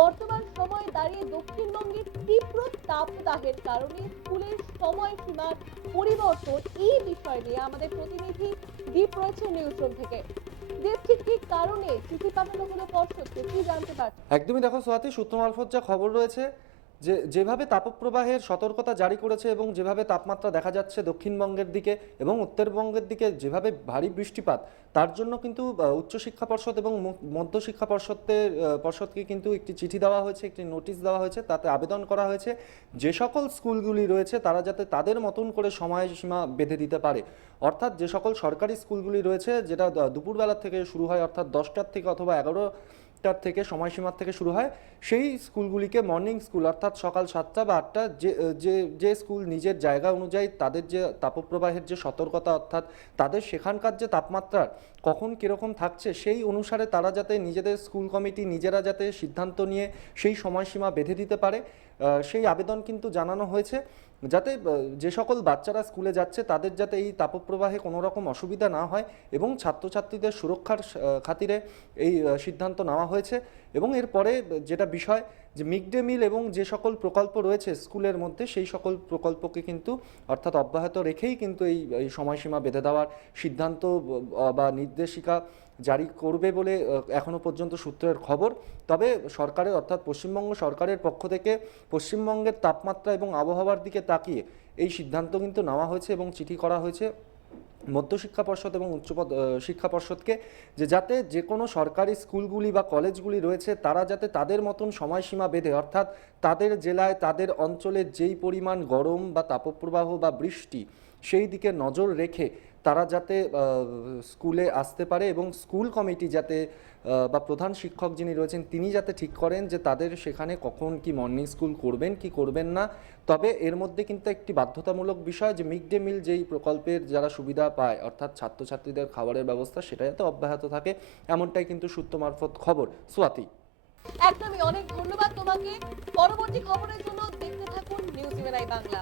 বর্তমান সময়ে দাঁড়িয়ে দক্ষিণবঙ্গের তীব্র তাপদাহের কারণে স্কুলের সময়সীমার পরিবর্তন এই বিষয় নিয়ে আমাদের প্রতিনিধি দীপ রয়েছে নিউজরুম থেকে। কারণে চিঠি পাঠানো হলো পর্ষদকে কি জানতে পারছি একদমই দেখো, সোহাতি, সূত্র মারফত যা খবর রয়েছে যে, যেভাবে তাপপ্রবাহের সতর্কতা জারি করেছে এবং যেভাবে তাপমাত্রা দেখা যাচ্ছে দক্ষিণবঙ্গের দিকে এবং উত্তরবঙ্গের দিকে যেভাবে ভারী বৃষ্টিপাত, তার জন্য কিন্তু উচ্চশিক্ষা পর্ষদ এবং মু- মধ্যশিক্ষা পর্ষদের পর্ষদকে কিন্তু একটি চিঠি দেওয়া হয়েছে, একটি নোটিশ দেওয়া হয়েছে, তাতে আবেদন করা হয়েছে। যে সকল স্কুলগুলি রয়েছে, তারা যাতে তাদের মতন করে সময়সীমা বেঁধে দিতে পারে। অর্থাৎ যে সকল সরকারি স্কুলগুলি রয়েছে, যেটা দ- দুপুরবেলা থেকে শুরু হয়, অর্থাৎ দশটার থেকে অথবা এগারো টার থেকে সময়সীমার থেকে শুরু হয়, সেই স্কুলগুলিকে মর্নিং স্কুল অর্থাৎ সকাল সাতটা বা আটটা যে যে যে স্কুল নিজের জায়গা অনুযায়ী তাদের যে তাপপ্রবাহের যে সতর্কতা অর্থাৎ তাদের সেখানকার যে তাপমাত্রা কখন কীরকম থাকছে সেই অনুসারে তারা যাতে নিজেদের স্কুল কমিটি নিজেরা যাতে সিদ্ধান্ত নিয়ে সেই সময়সীমা বেঁধে দিতে পারে সেই আবেদন কিন্তু জানানো হয়েছে। যাতে যে সকল বাচ্চারা স্কুলে যাচ্ছে তাদের যাতে এই তাপপ্রবাহে কোনো রকম অসুবিধা না হয় এবং ছাত্রছাত্রীদের সুরক্ষার খাতিরে এই সিদ্ধান্ত নেওয়া হয়েছে। এবং এরপরে যেটা বিষয় যে মিড ডে মিল এবং যে সকল প্রকল্প রয়েছে স্কুলের মধ্যে, সেই সকল প্রকল্পকে কিন্তু অর্থাৎ অব্যাহত রেখেই কিন্তু এই সময়সীমা বেঁধে দেওয়ার সিদ্ধান্ত বা নির্দেশিকা জারি করবে বলে এখনও পর্যন্ত সূত্রের খবর। তবে সরকারের অর্থাৎ পশ্চিমবঙ্গ সরকারের পক্ষ থেকে পশ্চিমবঙ্গের তাপমাত্রা এবং আবহাওয়ার দিকে তাকিয়ে এই সিদ্ধান্ত কিন্তু নেওয়া হয়েছে এবং চিঠি করা হয়েছে। মধ্যশিক্ষা পর্ষদ এবং উচ্চ শিক্ষা পর্ষদকে যে যাতে যে কোনো সরকারি স্কুলগুলি বা কলেজগুলি রয়েছে, তারা যাতে তাদের মতন সময়সীমা বেঁধে, অর্থাৎ তাদের জেলায়, তাদের অঞ্চলের যেই পরিমাণ গরম বা তাপপ্রবাহ বা বৃষ্টি সেই দিকে নজর রেখে তারা যাতে স্কুলে আসতে পারে এবং স্কুল কমিটি যাতে বা প্রধান শিক্ষক যিনি রয়েছেন তিনি যাতে ঠিক করেন যে তাদের সেখানে কখন কি মর্নিং স্কুল করবেন, কি করবেন না। তবে এর মধ্যে কিন্তু একটি বাধ্যতামূলক বিষয় যে মিড ডে মিল যেই প্রকল্পের যারা সুবিধা পায়, অর্থাৎ ছাত্রছাত্রীদের খাবারের ব্যবস্থা সেটা যাতে অব্যাহত থাকে, এমনটাই কিন্তু সূত্র মারফত খবর। সোয়াতি। একদমই, অনেক ধন্যবাদ তোমাকে। পরবর্তী খবরের জন্য দেখতে থাকুন নিউজ বাংলা।